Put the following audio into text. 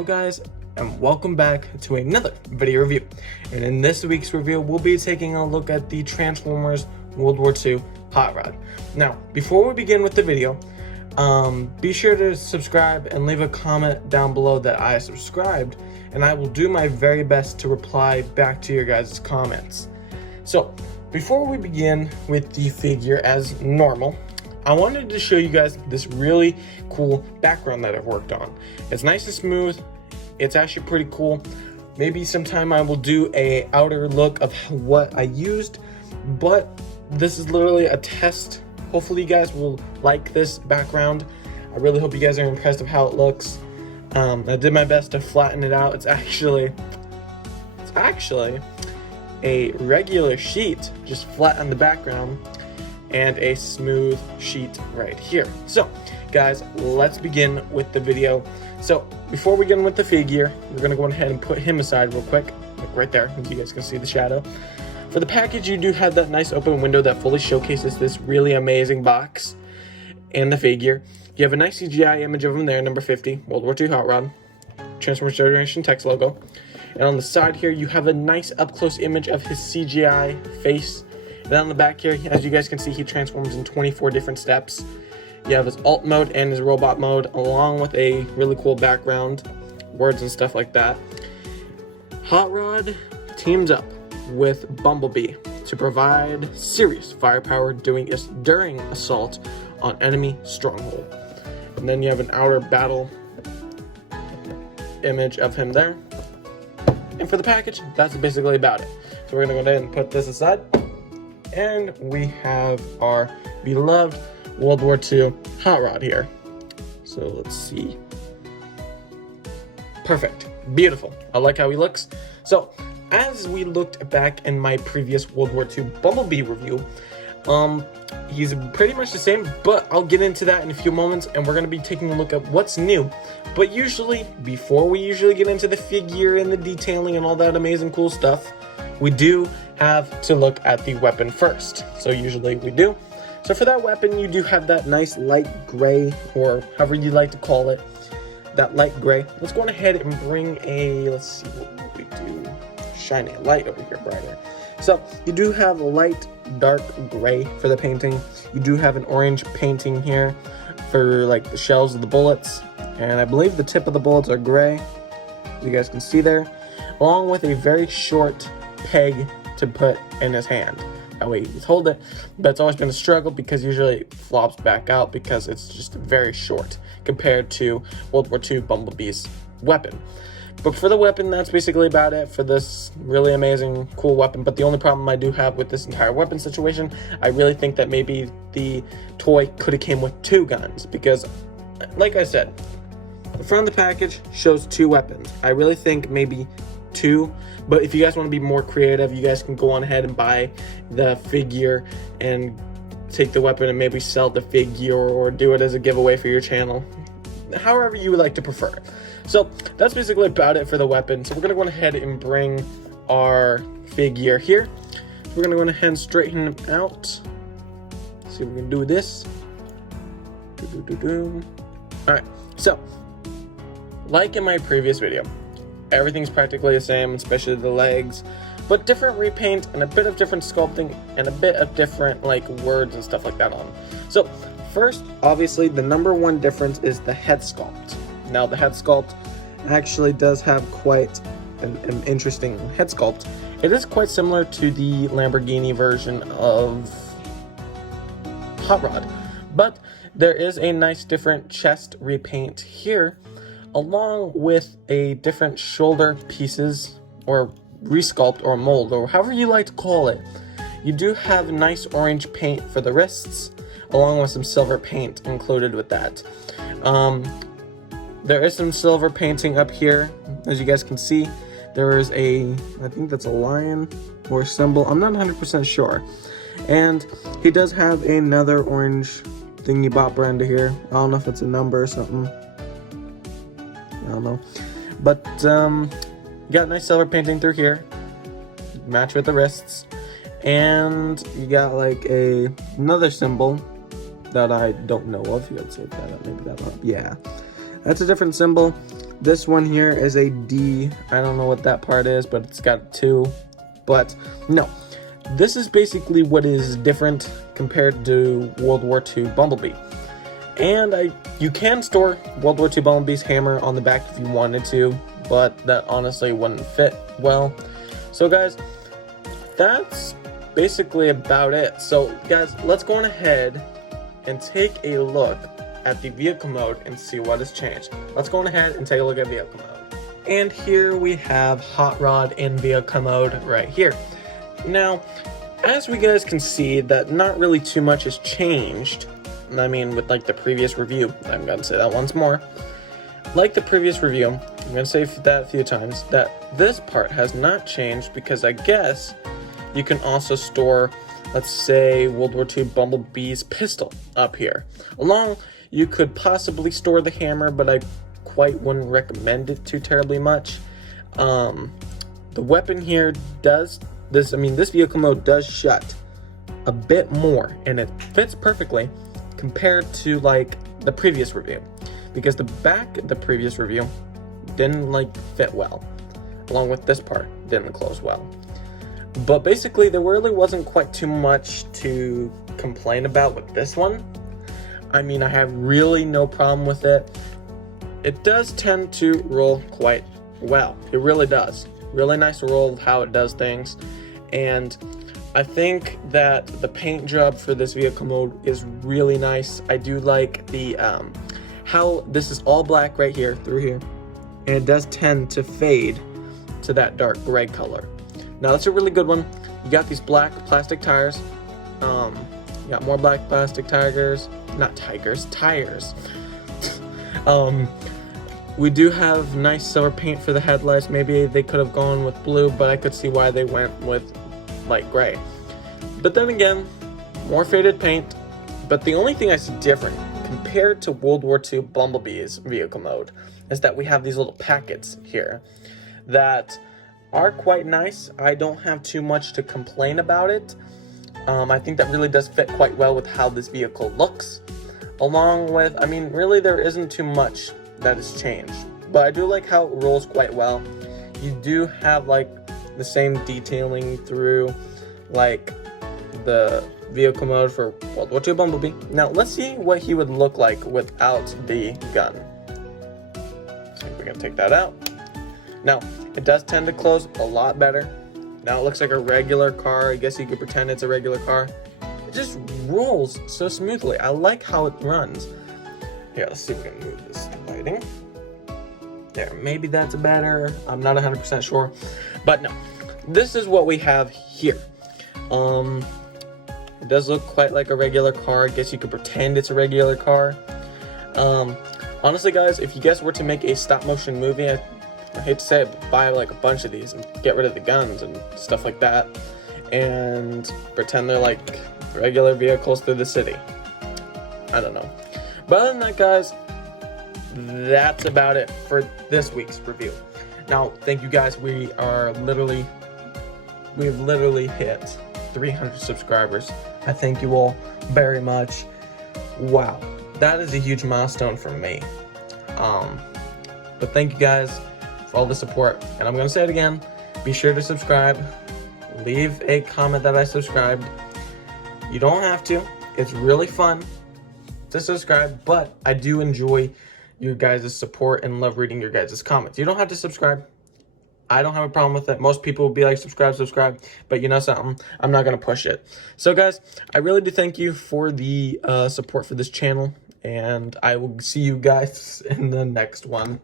Hello guys, and welcome back to another video review. And in this week's review, we'll be taking a look at the Transformers World War II Hot Rod. Now, before we begin with the video, be sure to subscribe and leave a comment down below that I subscribed, and I will do my very best to reply back to your guys' comments. So, before we begin with the figure as normal, I wanted to show you guys this really cool background that I've worked on. It's nice and smooth. It's actually pretty cool. Maybe sometime I will do a outer look of what I used, but this is literally a test. Hopefully you guys will like this background. I really hope you guys are impressed of how it looks. I did my best to flatten it out. It's actually a regular sheet, just flat on the background, and a smooth sheet right here. So guys, let's begin with the video. So before we begin with the figure, we're gonna go ahead and put him aside real quick, like right there, as you guys can see the shadow. For the package, you do have that nice open window that fully showcases this really amazing box and the figure. You have a nice CGI image of him there, number 50, World War II Hot Rod, Transformers Generation text logo. And on the side here, you have a nice up-close image of his CGI face. And on the back here, as you guys can see, he transforms in 24 different steps. You have his alt mode and his robot mode, along with a really cool background, words and stuff like that. Hot Rod teams up with Bumblebee to provide serious firepower during assault on enemy stronghold. And then you have an outer battle image of him there. And for the package, that's basically about it. So we're gonna go ahead and put this aside. And we have our beloved World War II Hot Rod here. So let's see. Perfect. Beautiful. I like how he looks. So as we looked back in my previous World War II Bumblebee review, he's pretty much the same, but I'll get into that in a few moments, and we're going to be taking a look at what's new. But usually, before we get into the figure and the detailing and all that amazing cool stuff, we do have to look at the weapon first. So usually we do. So for that weapon, you do have that nice light gray, or however you like to call it, that light gray. Let's go on ahead and bring a, let's see what we do, shine a light over here brighter. So you do have a light dark gray for the painting. You do have an orange painting here for like the shells of the bullets, and I believe the tip of the bullets are gray, as you guys can see there, along with a very short peg to put in his hand. That way you hold it, but it's always been a struggle because usually it flops back out because it's just very short compared to World War II Bumblebee's weapon. But for the weapon, that's basically about it for this really amazing, cool weapon. But the only problem I do have with this entire weapon situation, I really think that maybe the toy could have came with two guns, because like I said, the front of the package shows two weapons. I really think maybe two, but if you guys want to be more creative, you guys can go on ahead and buy the figure and take the weapon and maybe sell the figure or do it as a giveaway for your channel, however you would like to prefer. So that's basically about it for the weapon. So we're going to go ahead and bring our figure here. We're going to go ahead and straighten him out. Let's see if we can do this. Alright, so like in my previous video, everything's practically the same, especially the legs, but different repaint and a bit of different sculpting and a bit of different like words and stuff like that on. So first, obviously, the number one difference is the head sculpt. Now the head sculpt actually does have quite an interesting head sculpt. It is quite similar to the Lamborghini version of Hot Rod, but there is a nice different chest repaint here, along with a different shoulder pieces, or resculpt, or mold, or however you like to call it. You do have nice orange paint for the wrists, along with some silver paint included with that. There is some silver painting up here, as you guys can see. There is a, I think that's a lion or a symbol, I'm not 100% sure. And he does have another orange thingy bop brand here. I don't know if it's a number or something. I don't know, but you got nice silver painting through here, match with the wrists, and you got like another symbol that I don't know of. You gotta say that up, maybe that up, yeah. That's a different symbol. This one here is a D. I don't know what that part is, but it's got 2. But no, this is basically what is different compared to World War II Bumblebee. And you can store World War II Bumblebee's hammer on the back if you wanted to, but that honestly wouldn't fit well. So guys, that's basically about it. So guys, let's go on ahead and take a look at the vehicle mode and see what has changed. Let's go on ahead and take a look at vehicle mode. And here we have Hot Rod in vehicle mode right here. Now, as we guys can see, that not really too much has changed. I mean, with like the previous review, I'm gonna say that once more. Like the previous review, I'm gonna say that a few times, that this part has not changed because I guess you can also store, let's say, World War II Bumblebee's pistol up here. Along, you could possibly store the hammer, but I quite wouldn't recommend it too terribly much. The weapon here does, this vehicle mode does shut a bit more, and it fits perfectly compared to like the previous review, because the back of the previous review didn't like fit well, along with this part didn't close well. But basically there really wasn't quite too much to complain about with this one. I mean, I have really no problem with it. It does tend to roll quite well. It really does. Really nice roll of how it does things. And I think that the paint job for this vehicle mode is really nice. I do like the how this is all black right here through here, and it does tend to fade to that dark gray color. Now that's a really good one. You got these black plastic tires. You got more black plastic tires. We do have nice silver paint for the headlights. Maybe they could have gone with blue, but I could see why they went with light gray. But then again, more faded paint. But the only thing I see different compared to World War II Bumblebee's vehicle mode is that we have these little packets here that are quite nice. I don't have too much to complain about it. I think that really does fit quite well with how this vehicle looks. Along with, I mean, really there isn't too much that has changed. But I do like how it rolls quite well. You do have like the same detailing through like the vehicle mode for World War II Bumblebee. Now let's see what he would look like without the gun. So we're gonna take that out. Now it does tend to close a lot better. Now it looks like a regular car. I guess you could pretend it's a regular car. It just rolls so smoothly. I like how it runs. Here, let's see if we can move this lighting. There, maybe that's better. I'm not 100% sure, but no. This is what we have here. It does look quite like a regular car. I guess you could pretend it's a regular car. Honestly, guys, if you guys were to make a stop motion movie, I hate to say it, but buy like a bunch of these and get rid of the guns and stuff like that, and pretend they're like regular vehicles through the city. I don't know. But other than that, guys, that's about it for this week's review. Now, thank you guys. We've literally hit 300 subscribers. I thank you all very much. Wow, that is a huge milestone for me. But thank you guys for all the support. And I'm gonna say it again, be sure to subscribe. Leave a comment that I subscribed. You don't have to. It's really fun to subscribe, but I do enjoy your guys' support and love reading your guys' comments. You don't have to subscribe. I don't have a problem with it. Most people will be like, subscribe, but you know something? I'm not going to push it. So guys, I really do thank you for the support for this channel, and I will see you guys in the next one.